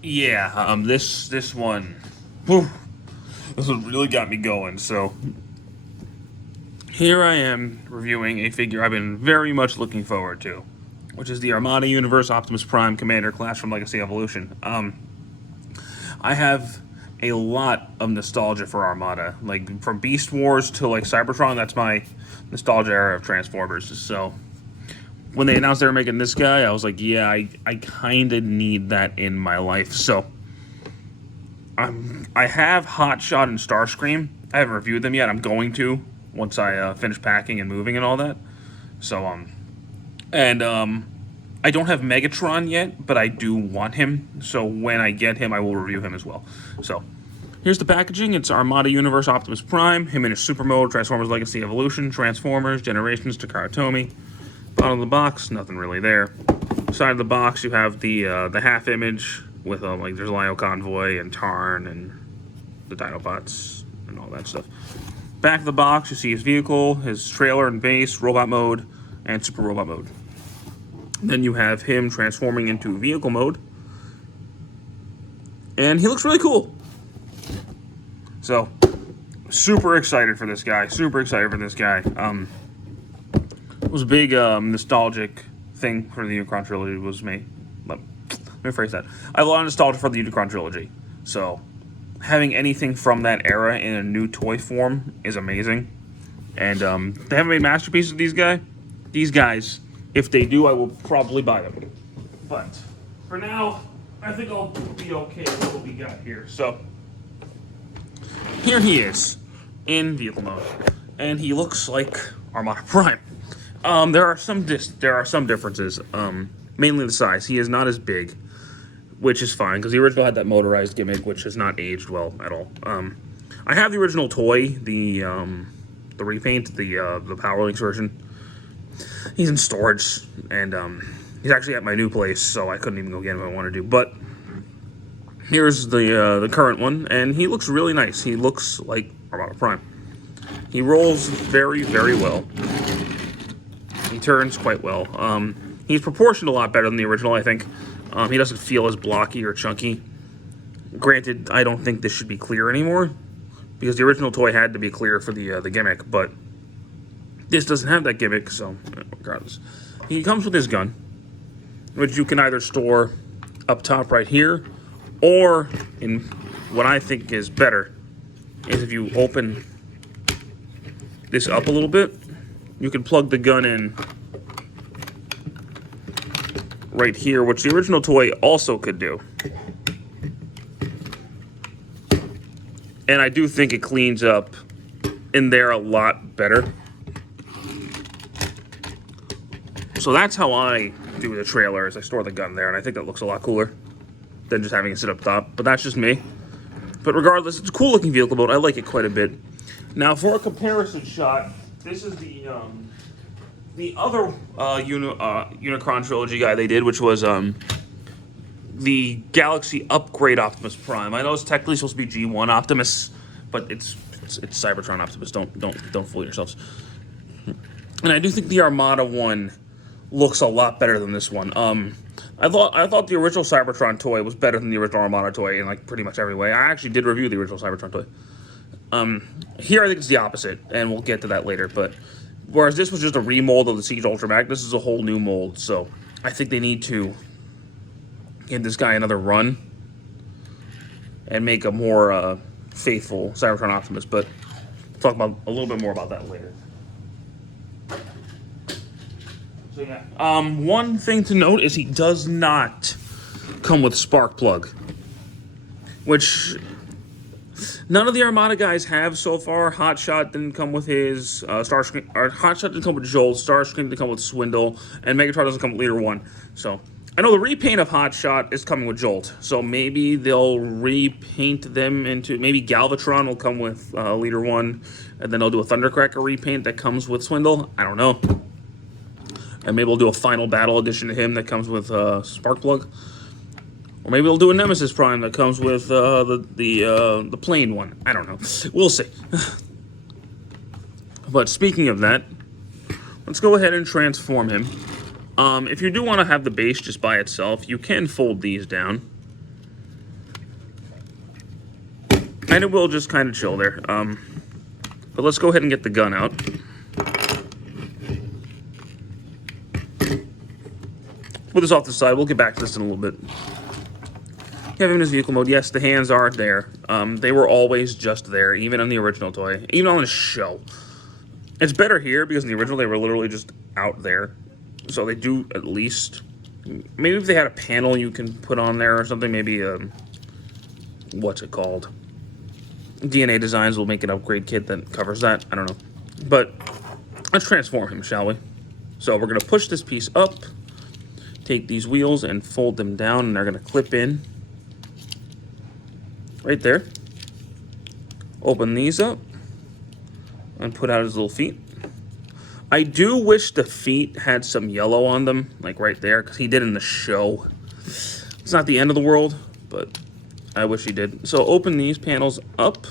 Yeah, this one, whew, this one really got me going. So here I am reviewing a figure I've been very much looking forward to, which is the Armada Universe Optimus Prime Commander class from Legacy Evolution. I have a lot of nostalgia for Armada, like from Beast Wars to like Cybertron. That's my nostalgia era of Transformers. So when they announced they were making this guy, I was like, yeah, I kind of need that in my life. So I have Hotshot and Starscream. I haven't reviewed them yet. I'm going to once I finish packing and moving and all that. So I don't have Megatron yet, but I do want him. So when I get him, I will review him as well. So here's the packaging. It's Armada Universe Optimus Prime, him in his super mode, Transformers Legacy Evolution, Transformers, Generations, Takara Tomy. Bottom of the box, nothing really there. Side of the box, you have the half image with like there's Lio Convoy and Tarn and the Dinobots and all that stuff. Back of the box, you see his vehicle, his trailer and base, robot mode, and super robot mode. Then you have him transforming into vehicle mode, and he looks really cool. So, super excited for this guy. Super excited for this guy. It was a big nostalgic thing for the Unicron trilogy. Was me. Let me rephrase that. I have a lot of nostalgia for the Unicron trilogy. So, having anything from that era in a new toy form is amazing. And they haven't made masterpieces of these guys. These guys, if they do, I will probably buy them. But for now, I think I'll be okay with what we got here. So here he is in vehicle mode, and he looks like Armada Prime. There are some differences, mainly the size. He is not as big, which is fine because the original had that motorized gimmick, which has not aged well at all. I have the original toy, the repaint, the Power Links version. He's in storage, and he's actually at my new place, so I couldn't even go get him if I wanted to. But here's the current one, and he looks really nice. He looks like Armada Prime. He rolls very, very well. He turns quite well. He's proportioned a lot better than the original, I think. He doesn't feel as blocky or chunky. Granted, I don't think this should be clear anymore, because the original toy had to be clear for the gimmick, but this doesn't have that gimmick, so regardless. He comes with his gun, which you can either store up top right here, or in what I think is better, is if you open this up a little bit, you can plug the gun in right here, which the original toy also could do. And I do think it cleans up in there a lot better. So that's how I do the trailer, is I store the gun there, and I think that looks a lot cooler than just having it sit up top. But that's just me. But regardless, it's a cool looking vehicle mode. I like it quite a bit. Now for a comparison shot, this is the other Unicron trilogy guy they did, which was the Galaxy Upgrade Optimus Prime. I know it's technically supposed to be G1 Optimus, but it's Cybertron Optimus. Don't fool yourselves. And I do think the Armada one looks a lot better than this one. I thought the original Cybertron toy was better than the original Armada toy in like pretty much every way. I actually did review the original Cybertron toy. Here I think it's the opposite, and we'll get to that later. But whereas this was just a remold of the Siege Ultra Mag, this is a whole new mold. So I think they need to give this guy another run and make a more faithful Cybertron Optimus. But we'll talk about a little bit more about that later. So yeah, one thing to note is he does not come with spark plug, which none of the Armada guys have so far. Hotshot didn't come with his, Starscream, or Hotshot didn't come with Jolt, Starscream didn't come with Swindle, and Megatron doesn't come with Leader 1. So I know the repaint of Hotshot is coming with Jolt, so maybe they'll repaint them into, maybe Galvatron will come with Leader 1, and then they'll do a Thundercracker repaint that comes with Swindle. I don't know. And maybe we'll do a Final Battle edition to him that comes with Sparkplug. Or maybe we'll do a Nemesis Prime that comes with the plain one. I don't know. We'll see. But speaking of that, let's go ahead and transform him. If you do want to have the base just by itself, you can fold these down. And it will just kind of chill there. But let's go ahead and get the gun out. Put this off the side. We'll get back to this in a little bit. You have him in his vehicle mode. Yes, the hands are there. They were always just there, even on the original toy, even on the show. It's better here because in the original they were literally just out there. So they do at least, maybe if they had a panel you can put on there or something, maybe, what's it called? DNA Designs will make an upgrade kit that covers that. I don't know. But let's transform him, shall we? So we're going to push this piece up, take these wheels and fold them down, and they're going to clip in right there. Open these up and put out his little feet. I do wish the feet had some yellow on them, like right there, because he did in the show. It's not the end of the world, but I wish he did. So open these panels up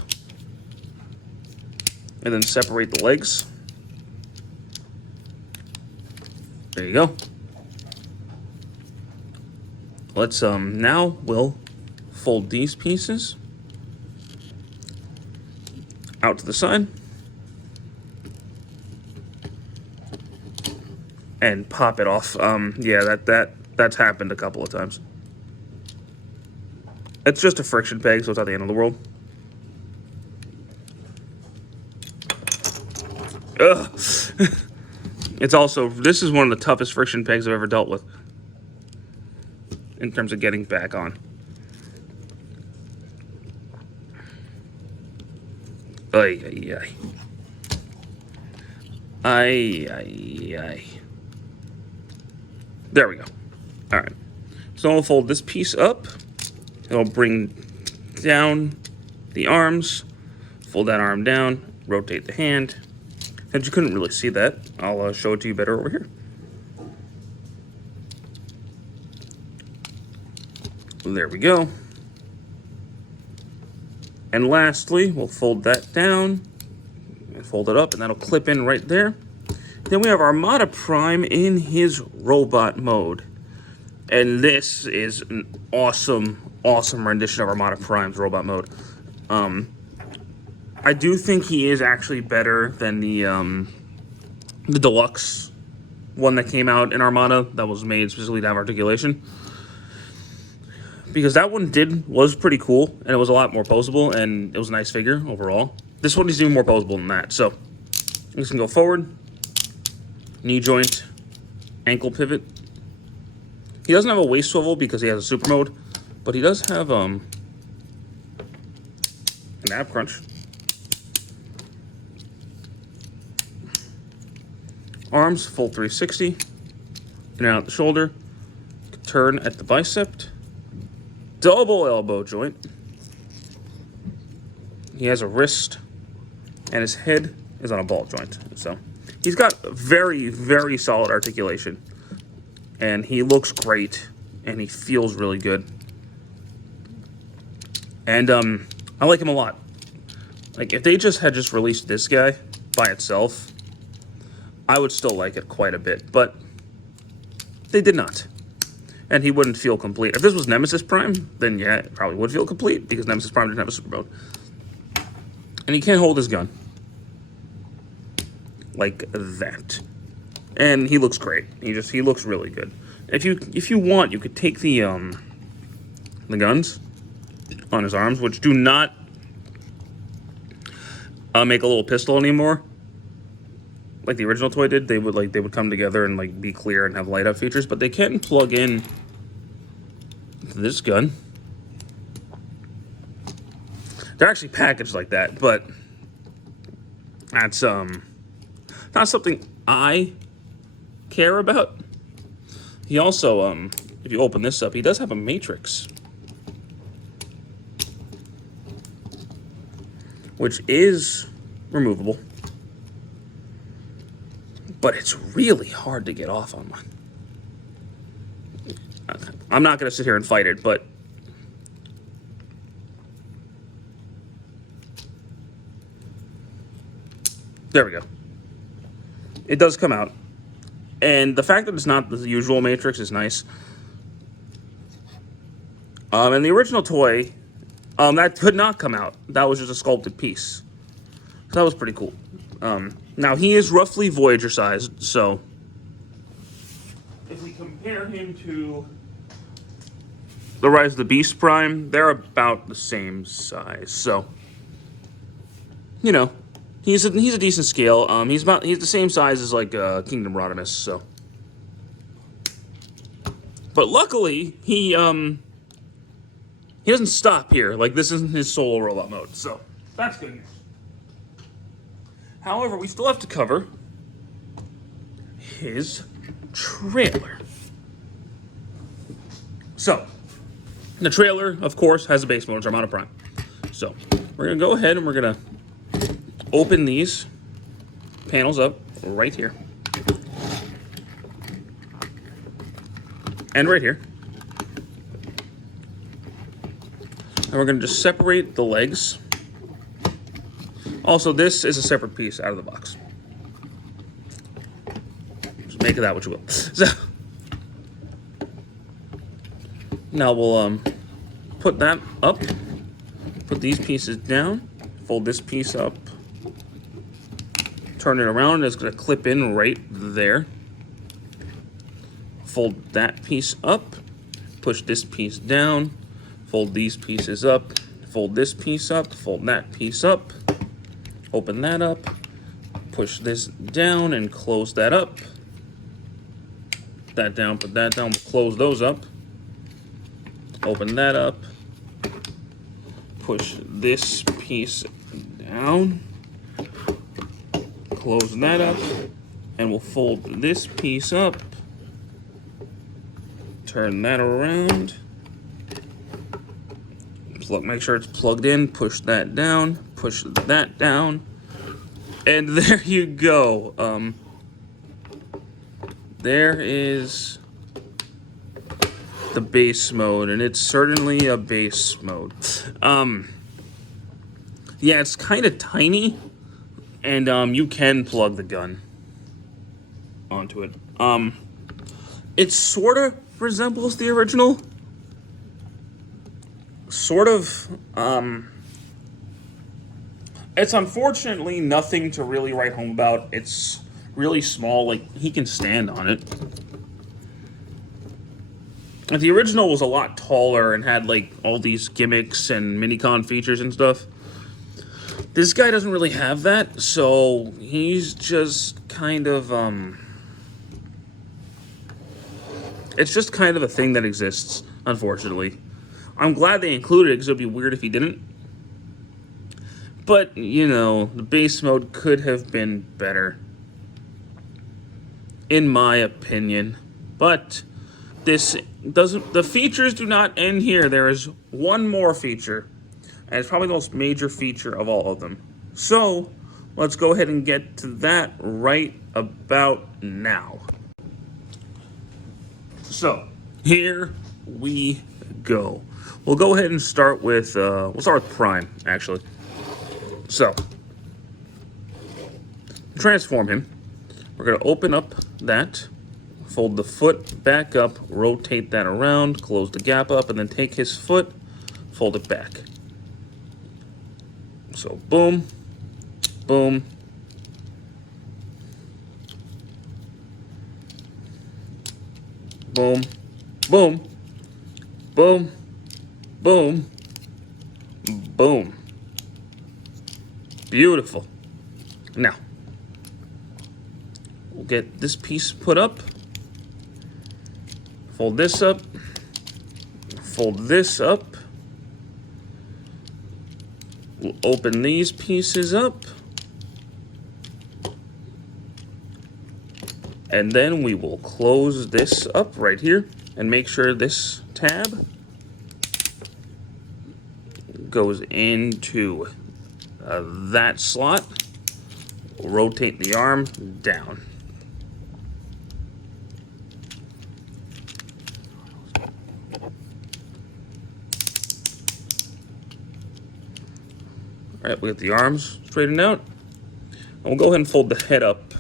and then separate the legs. There you go. Let's now we'll fold these pieces out to the side and pop it off. Yeah, that's happened a couple of times. It's just a friction peg, so it's not the end of the world. Ugh. It's also, this is one of the toughest friction pegs I've ever dealt with in terms of getting back on. Ay, ay, ay. Ay, ay, ay. There we go. All right. So I'll fold this piece up. I'll bring down the arms, fold that arm down, rotate the hand. Since you couldn't really see that, I'll show it to you better over here. There we go. And lastly, we'll fold that down and fold it up, and that'll clip in right there. Then we have Armada Prime in his robot mode. And this is an awesome, awesome rendition of Armada Prime's robot mode. I do think he is actually better than the deluxe one that came out in Armada that was made specifically to have articulation. Because that one was pretty cool, and it was a lot more posable, and it was a nice figure overall. This one is even more posable than that. So, I'm just going to go forward, knee joint, ankle pivot. He doesn't have a waist swivel because he has a super mode, but he does have an ab crunch. Arms, full 360, in and out the shoulder, turn at the bicep, double elbow joint. He has a wrist, and his head is on a ball joint. So he's got very, very solid articulation, and he looks great, and he feels really good. And I like him a lot. Like, if they just had released this guy by itself, I would still like it quite a bit, but they did not. And he wouldn't feel complete. If this was Nemesis Prime, then yeah, it probably would feel complete, because Nemesis Prime didn't have a super mode. And he can't hold his gun. Like that. And he looks great. He looks really good. If you want, you could take the guns on his arms, which do not make a little pistol anymore, like the original toy did. They would come together and like be clear and have light up features, but they can plug in this gun. They're actually packaged like that, but that's not something I care about. He also, if you open this up, he does have a matrix, which is removable, but it's really hard to get off on one. I'm not going to sit here and fight it, but there we go. It does come out. And the fact that it's not the usual matrix is nice. And the original toy That could not come out. That was just a sculpted piece. So that was pretty cool. Now, he is roughly Voyager sized, so if we compare him to the Rise of the Beast Prime, they're about the same size. So, you know, he's a decent scale. He's the same size as like Kingdom Rodimus. So, but luckily he doesn't stop here. Like, this isn't his solo robot mode, so that's good news. However, we still have to cover his trailer. So, the trailer, of course, has a base mode, it's Armada Prime. So, we're going to go ahead and we're going to open these panels up right here. And right here. And we're going to just separate the legs. Also, this is a separate piece out of the box. Just make of that what you will. So, now we'll put that up, put these pieces down, fold this piece up, turn it around, it's going to clip in right there. Fold that piece up, push this piece down, fold these pieces up, fold this piece up, fold that piece up, open that up, push this down and close that up. Put that down, put that down, we'll close those up. Open that up, push this piece down, close that up, and we'll fold this piece up, turn that around, make sure it's plugged in, push that down, push that down, and there you go. There is the base mode, and it's certainly a base mode. Yeah, it's kind of tiny, and you can plug the gun onto it. It sort of resembles the original. Sort of. It's unfortunately nothing to really write home about. It's really small, like he can stand on it. The original was a lot taller and had like all these gimmicks and minicon features and stuff. This guy doesn't really have that, so he's just kind of it's just kind of a thing that exists, unfortunately. I'm glad they included it because it would be weird if he didn't. But, you know, the base mode could have been better, in my opinion. But the features do not end here. There is one more feature, and it's probably the most major feature of all of them. So, let's go ahead and get to that right about now. So, here we go. We'll go ahead and start with, we'll start with Prime, actually. So, transform him. We're going to open up that, fold the foot back up, rotate that around, close the gap up, and then take his foot, fold it back. So, boom, boom, boom, boom, boom, boom, boom. Beautiful. Now, we'll get this piece put up, fold this up, fold this up, we'll open these pieces up, and then we will close this up right here and make sure this tab goes into that slot. We'll rotate the arm down. All right, we got the arms straightened out. And we'll go ahead and fold the head up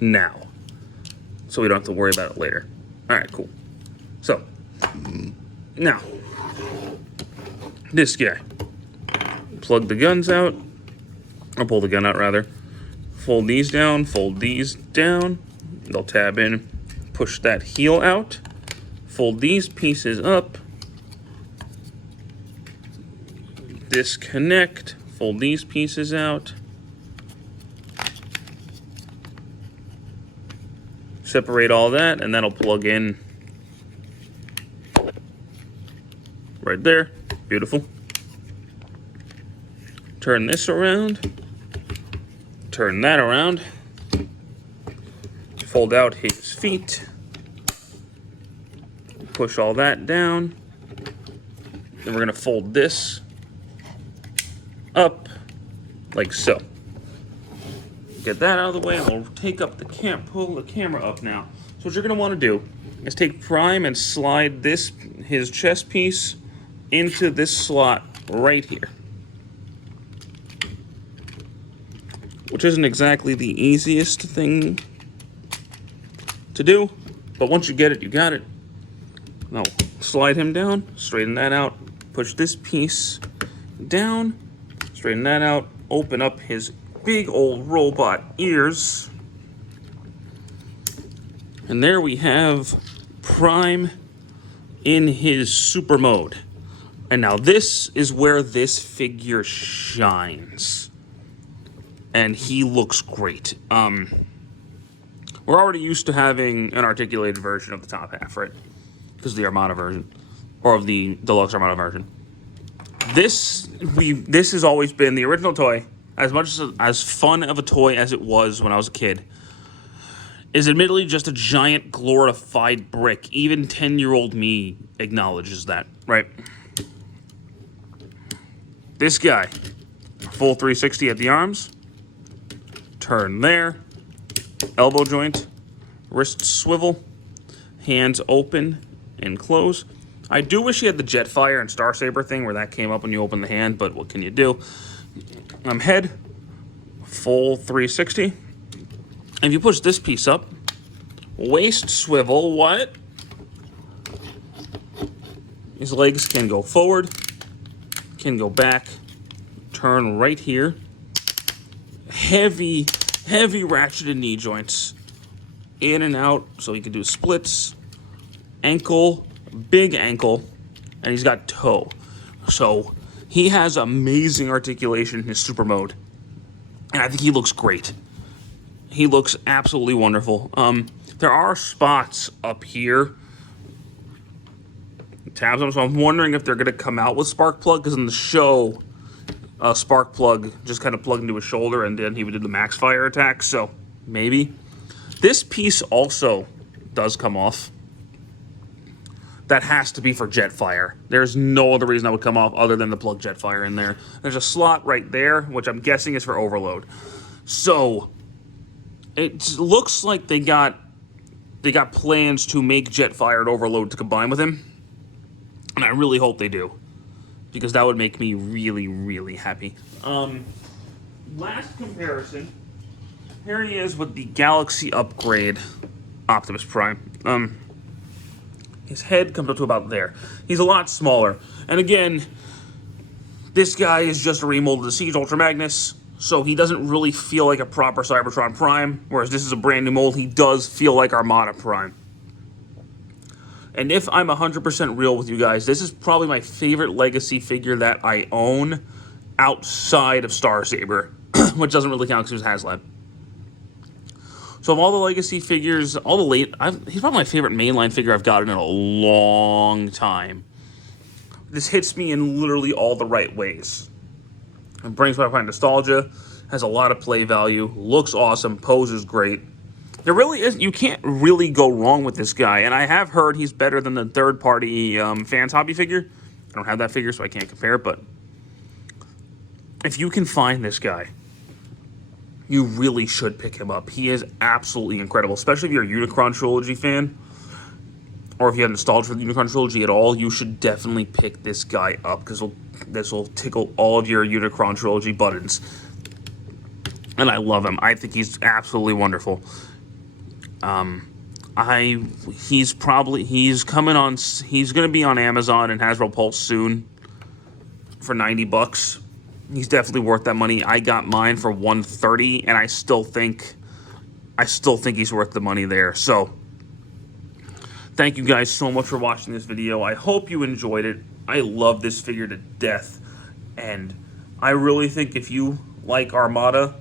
now, so we don't have to worry about it later. All right, cool. So, now, This guy. Plug the guns out. Or pull the gun out, rather. Fold these down. Fold these down. They'll tab in. Push that heel out. Fold these pieces up. Disconnect. Fold these pieces out. Separate all that, and that'll plug in right there. Beautiful. Turn this around. Turn that around. Fold out his feet. Push all that down. Then we're going to fold this up like so. Get that out of the way, and we'll take up the pull the camera up now. So what you're going to want to do is take Prime and slide his chest piece into this slot right here. Which isn't exactly the easiest thing to do, but once you get it, you got it. Now, slide him down, straighten that out, push this piece down, straighten that out, open up his big old robot ears. And there we have Prime in his super mode. And now this is where this figure shines. And he looks great. We're already used to having an articulated version of the top half, right? Because of the Armada version. Or of the Deluxe Armada version. This has always been the original toy. As much as fun of a toy as it was when I was a kid, is admittedly just a giant glorified brick. Even 10-year-old me acknowledges that, right? This guy, full 360 at the arms, turn there, elbow joint, wrist swivel, hands open and close. I do wish he had the Jetfire and Star Saber thing where that came up when you open the hand, but what can you do? Head, full 360. If you push this piece up, waist swivel, what? His legs can go forward, can go back, turn right here. Heavy ratcheted knee joints. In and out, so he can do splits. Ankle, big ankle, and he's got toe. So he has amazing articulation in his super mode. And I think he looks great. He looks absolutely wonderful. There are spots up here, tabs on them, so I'm wondering if they're going to come out with spark plug, because in the show, spark plug just kind of plugged into his shoulder, and then he would do the max fire attack, so maybe. This piece also does come off. That has to be for Jetfire. There's no other reason that would come off other than to plug Jetfire in there. There's a slot right there, which I'm guessing is for overload. So it looks like they got plans to make Jetfire and overload to combine with him. And I really hope they do, because that would make me really, really happy. Last comparison. Here he is with the Galaxy Upgrade Optimus Prime. His head comes up to about there. He's a lot smaller. And again, this guy is just a remold of the Siege Ultra Magnus, so he doesn't really feel like a proper Cybertron Prime, whereas this is a brand new mold. He does feel like Armada Prime. And if I'm 100% real with you guys, this is probably my favorite Legacy figure that I own outside of Star Saber, which doesn't really count because it was HasLab. So of all the Legacy figures, he's probably my favorite mainline figure I've gotten in a long time. This hits me in literally all the right ways. It brings back my nostalgia, has a lot of play value, looks awesome, poses great. There really is, you can't really go wrong with this guy, and I have heard he's better than the third-party Fans Hobby figure. I don't have that figure, so I can't compare, but if you can find this guy, you really should pick him up. He is absolutely incredible, especially if you're a Unicron Trilogy fan, or if you have nostalgia for the Unicron Trilogy at all, you should definitely pick this guy up, because this will tickle all of your Unicron Trilogy buttons. And I love him. I think he's absolutely wonderful. He's going to be on Amazon and Hasbro Pulse soon. for 90 bucks. He's definitely worth that money. I got mine for 130, and I still think he's worth the money there. So thank you guys so much for watching this video. I hope you enjoyed it. I love this figure to death, and I really think if you like Armada,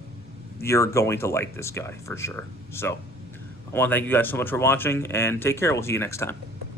you're going to like this guy for sure. So I want to thank you guys so much for watching, and take care. We'll see you next time.